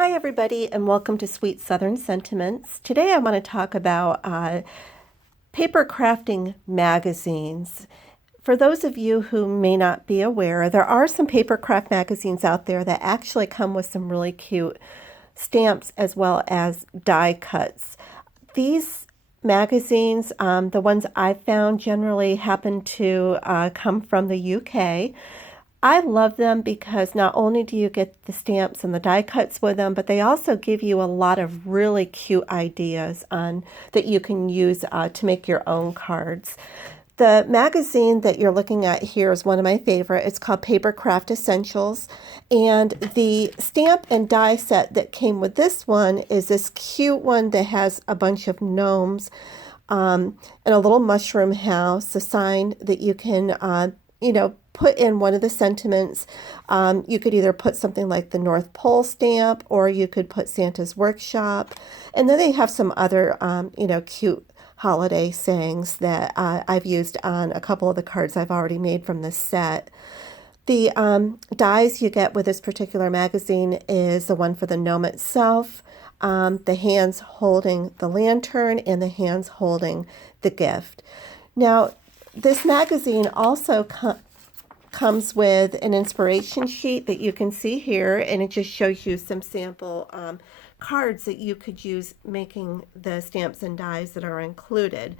Hi everybody and welcome to Sweet Southern Sentiments. Today I want to talk about paper crafting magazines. For those of you who may not be aware, there are some paper craft magazines out there that actually come with some really cute stamps as well as die cuts. These magazines, the ones I've found, generally happen to come from the UK. I love them because not only do you get the stamps and the die cuts with them, but they also give you a lot of really cute ideas that you can use to make your own cards. The magazine that you're looking at here is one of my favorite. It's called Paper Craft Essentials. And the stamp and die set that came with this one is this cute one that has a bunch of gnomes and a little mushroom house, a sign that you can, put in one of the sentiments. You could either put something like the North Pole stamp, or you could put Santa's Workshop. And then they have some other, cute holiday sayings that I've used on a couple of the cards I've already made from this set. The dies you get with this particular magazine is the one for the gnome itself, the hands holding the lantern, and the hands holding the gift. Now, this magazine also comes with an inspiration sheet that you can see here, and it just shows you some sample cards that you could use making the stamps and dies that are included.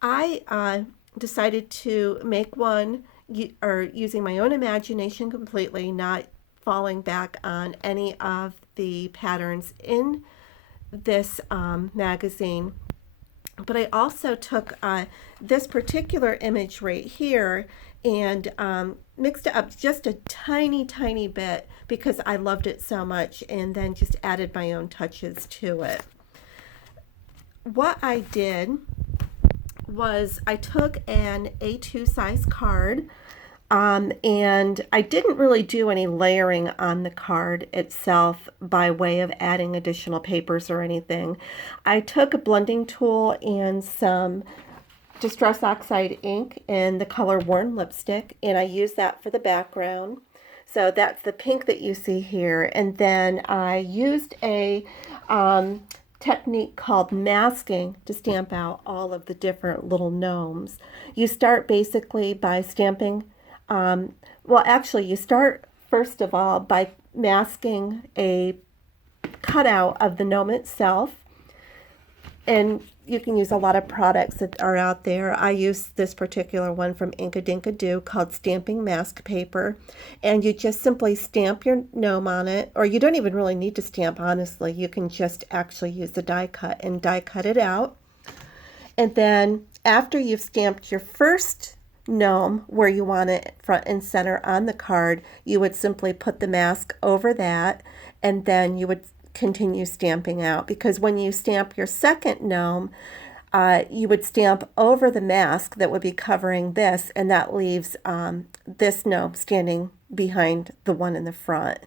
I decided to make one using my own imagination completely, not falling back on any of the patterns in this magazine. But I also took this particular image right here and mixed it up just a tiny bit because I loved it so much, and then just added my own touches to it. What I did was I took an A2 size card, and I didn't really do any layering on the card itself by way of adding additional papers or anything. I took a blending tool and some Distress Oxide ink in the color Worn Lipstick, and I used that for the background. So that's the pink that you see here. And then I used a technique called masking to stamp out all of the different little gnomes. You start basically by stamping, you start first of all by masking a cutout of the gnome itself. And you can use a lot of products that are out there. I use this particular one from Inkadinkado called Stamping Mask Paper. And you just simply stamp your gnome on it, or you don't even really need to stamp, honestly. You can just actually use the die cut and die cut it out. And then after you've stamped your first gnome where you want it front and center on the card, you would simply put the mask over that, and then you would continue stamping out, because when you stamp your second gnome, you would stamp over the mask that would be covering this, and that leaves this gnome standing behind the one in the front.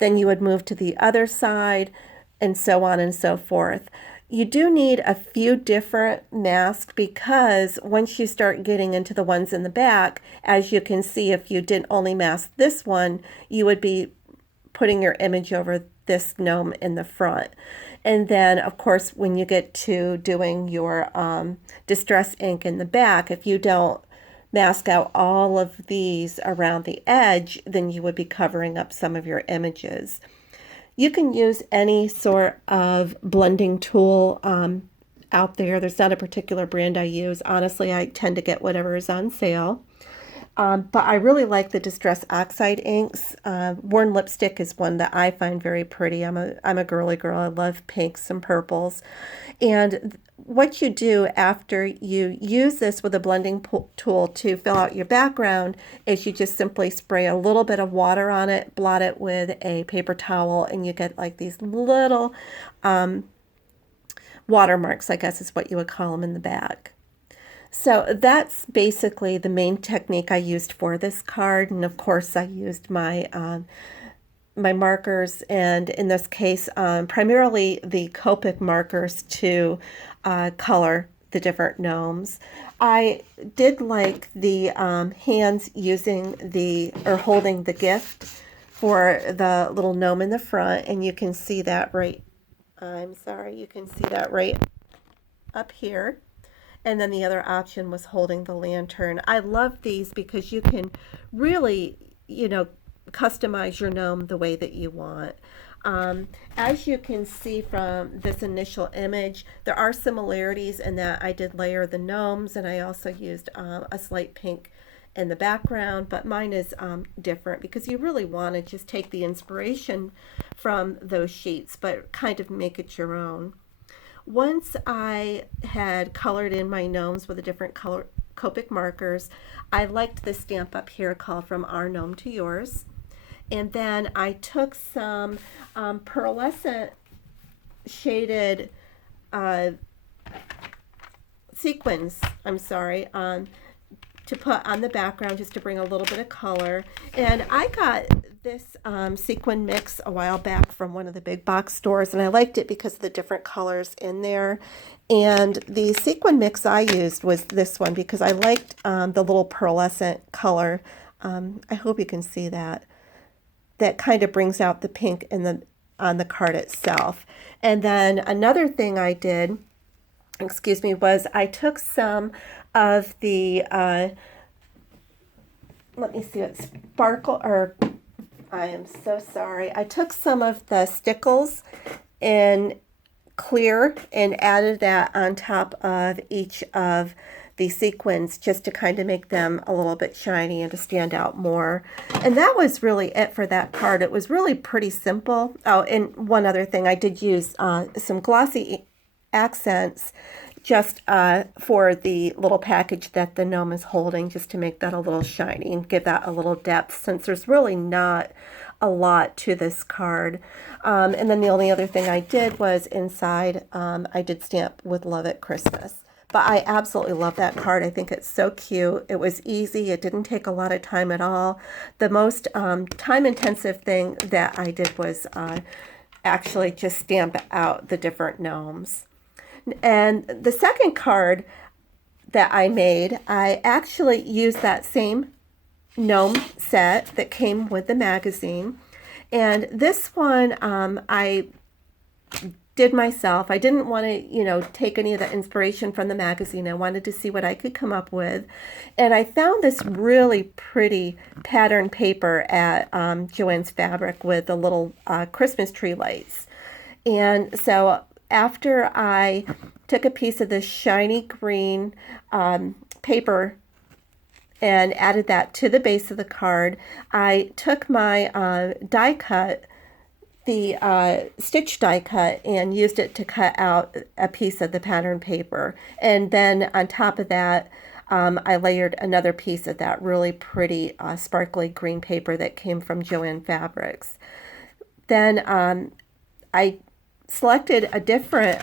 Then you would move to the other side, and so on and so forth. You do need a few different masks, because once you start getting into the ones in the back, as you can see, if you didn't only mask this one, you would be putting your image over this gnome in the front. And then, of course, when you get to doing your distress ink in the back, if you don't mask out all of these around the edge, then you would be covering up some of your images. You can use any sort of blending tool out there. There's not a particular brand I use. Honestly, I tend to get whatever is on sale. But I really like the Distress Oxide inks. Worn Lipstick is one that I find very pretty. I'm a girly girl. I love pinks and purples. And what you do after you use this with a blending tool to fill out your background is you just simply spray a little bit of water on it, blot it with a paper towel, and you get like these little watermarks, I guess is what you would call them, in the back. So that's basically the main technique I used for this card. And of course I used my my markers, and in this case primarily the Copic markers to color the different gnomes. I did like the hands using holding the gift for the little gnome in the front, and you can see that right, I'm sorry, you can see that right up here. And then the other option was holding the lantern. I love these because you can really, customize your gnome the way that you want. As you can see from this initial image, there are similarities in that I did layer the gnomes, and I also used a slight pink in the background, but mine is different because you really want to just take the inspiration from those sheets, but kind of make it your own. Once I had colored in my gnomes with the different color Copic markers, I liked this stamp up here called From Our Gnome to Yours. And then I took some pearlescent shaded sequins, to put on the background just to bring a little bit of color. And I got this sequin mix a while back from one of the big box stores, and I liked it because of the different colors in there. And the sequin mix I used was this one because I liked the little pearlescent color. I hope you can see that. That kind of brings out the pink on the card itself. And then another thing I did, was I took some of the, let me see what sparkle, or I am so sorry. I took some of the stickles in clear and added that on top of each of the sequins just to kind of make them a little bit shiny and to stand out more. And that was really it for that card. It was really pretty simple. Oh, and one other thing, I did use some glossy accents just for the little package that the gnome is holding, just to make that a little shiny and give that a little depth, since there's really not a lot to this card. And then the only other thing I did was inside, I did stamp with Love at Christmas. But I absolutely love that card. I think it's so cute. It was easy. It didn't take a lot of time at all. The most time-intensive thing that I did was actually just stamp out the different gnomes. And the second card that I made, I actually used that same gnome set that came with the magazine. And this one I did myself. I didn't want to, take any of the inspiration from the magazine. I wanted to see what I could come up with. And I found this really pretty pattern paper at Joann's Fabric with the little Christmas tree lights. And so after I took a piece of this shiny green paper and added that to the base of the card, I took my die cut, the stitch die cut, and used it to cut out a piece of the pattern paper. And then on top of that, I layered another piece of that really pretty sparkly green paper that came from Joann Fabrics. Then I selected a different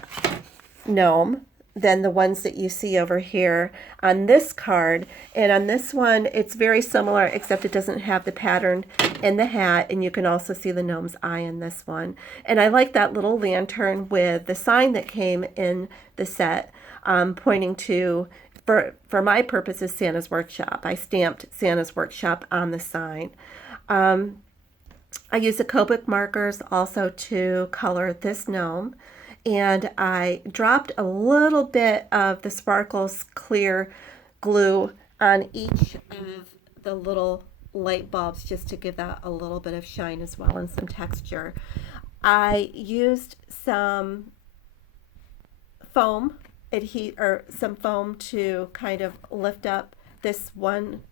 gnome than the ones that you see over here on this card. And on this one, it's very similar, except it doesn't have the pattern in the hat, and you can also see the gnome's eye in this one. And I like that little lantern with the sign that came in the set, pointing to, for my purposes, Santa's Workshop. I stamped Santa's Workshop on the sign. I used the Copic markers also to color this gnome. And I dropped a little bit of the Sparkles clear glue on each of the little light bulbs just to give that a little bit of shine as well and some texture. I used some foam to kind of lift up this one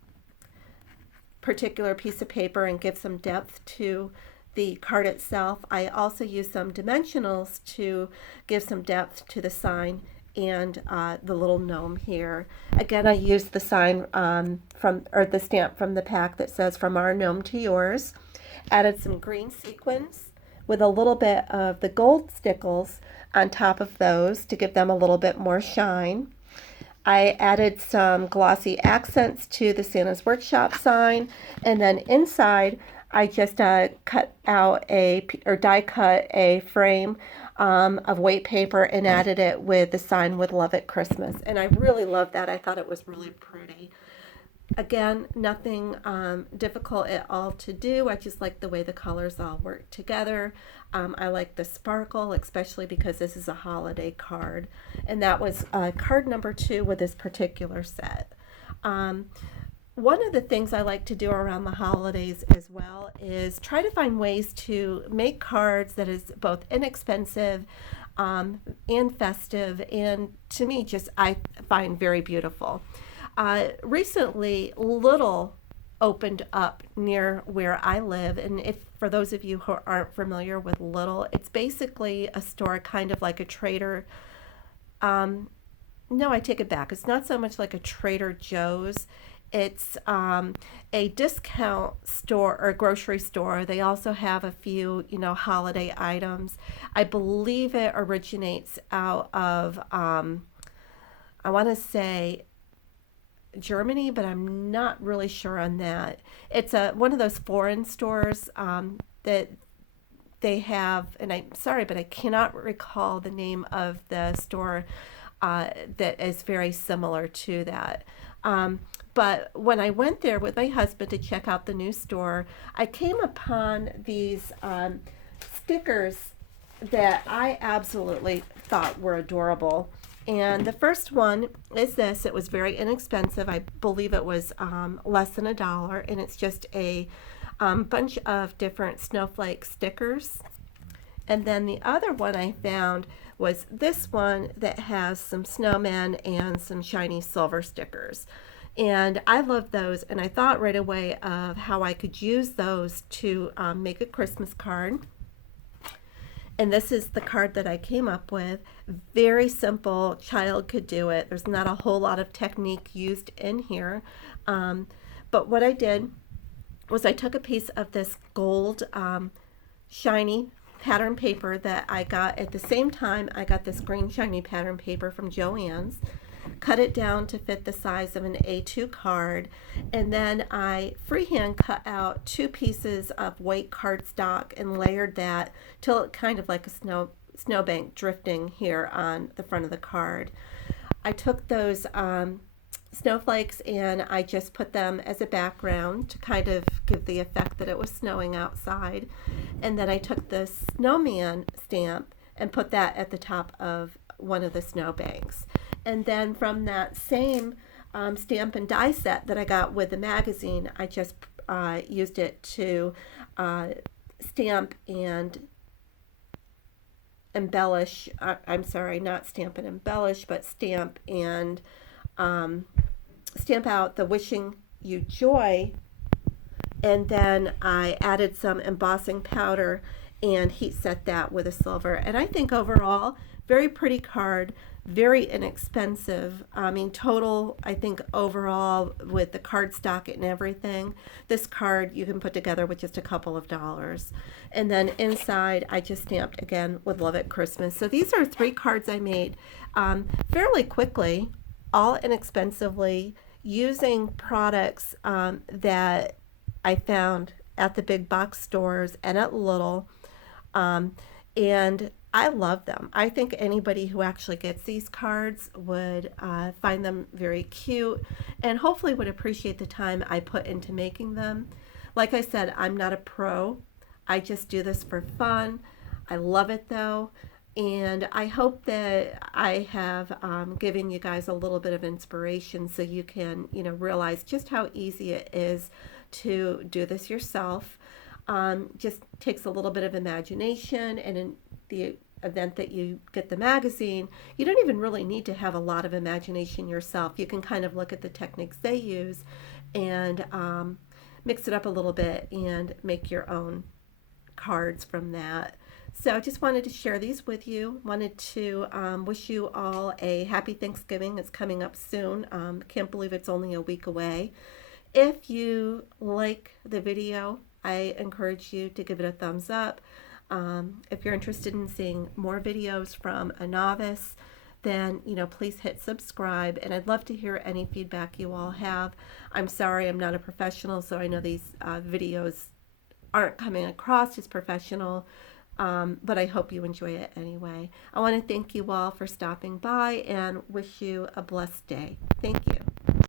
particular piece of paper and give some depth to the card itself. I also used some dimensionals to give some depth to the sign and the little gnome here. Again, I used the sign the stamp from the pack that says From Our Gnome to Yours. Added some green sequins with a little bit of the gold stickles on top of those to give them a little bit more shine. I added some glossy accents to the Santa's Workshop sign, and then inside I just die cut a frame of white paper and added it with the sign with Love at Christmas. And I really loved that. I thought it was really pretty. Again, nothing difficult at all to do. I just like the way the colors all work together. I like the sparkle, especially because this is a holiday card. And that was card number 2 with this particular set. One of the things I like to do around the holidays as well is try to find ways to make cards that is both inexpensive and festive, and to me, just I find very beautiful. Recently, Little opened up near where I live, and if for those of you who aren't familiar with Little, it's basically a store kind of like a Trader. No, I take it back. It's not so much like a Trader Joe's. It's a discount store or grocery store. They also have a few, holiday items. I believe it originates out of, I want to say Germany, but I'm not really sure on that. It's one of those foreign stores that they have, and I'm sorry, but I cannot recall the name of the store that is very similar to that. But when I went there with my husband to check out the new store, I came upon these stickers that I absolutely thought were adorable. And the first one is this. It was very inexpensive. I believe it was less than $1, and it's just a bunch of different snowflake stickers. And then the other one I found was this one that has some snowmen and some shiny silver stickers. And I love those, and I thought right away of how I could use those to make a Christmas card. And this is the card that I came up with. Very simple, child could do it. There's not a whole lot of technique used in here. But what I did was I took a piece of this gold shiny pattern paper that I got at the same time I got this green shiny pattern paper from Joann's, cut it down to fit the size of an A2 card, and then I freehand cut out 2 pieces of white cardstock and layered that till it kind of like a snowbank drifting here on the front of the card. I took those snowflakes and I just put them as a background to kind of give the effect that it was snowing outside. And then I took the snowman stamp and put that at the top of one of the snowbanks. And then from that same stamp and die set that I got with the magazine, I just used it to stamp and embellish. I'm sorry, not stamp and embellish, but stamp and stamp out the wishing you joy. And then I added some embossing powder and heat set that with a silver. And I think overall, very pretty card, very inexpensive. I mean, total, I think overall with the cardstock and everything, this card you can put together with just a couple of dollars. And then inside, I just stamped again with Love It Christmas. So these are 3 cards I made fairly quickly, all inexpensively, using products that I found at the big box stores and at Little. And I love them. I think anybody who actually gets these cards would find them very cute and hopefully would appreciate the time I put into making them. Like I said, I'm not a pro. I just do this for fun. I love it though. And I hope that I have given you guys a little bit of inspiration so you can, realize just how easy it is to do this yourself. Just takes a little bit of imagination, and in the event that you get the magazine, you don't even really need to have a lot of imagination yourself. You can kind of look at the techniques they use and mix it up a little bit and make your own cards from that. So I just wanted to share these with you. Wanted to wish you all a happy Thanksgiving. It's coming up soon. Can't believe it's only a week away. If you like the video, I encourage you to give it a thumbs up. If you're interested in seeing more videos from a novice, then please hit subscribe, and I'd love to hear any feedback you all have. I'm sorry I'm not a professional, so I know these videos aren't coming across as professional, but I hope you enjoy it anyway. I want to thank you all for stopping by and wish you a blessed day. Thank you.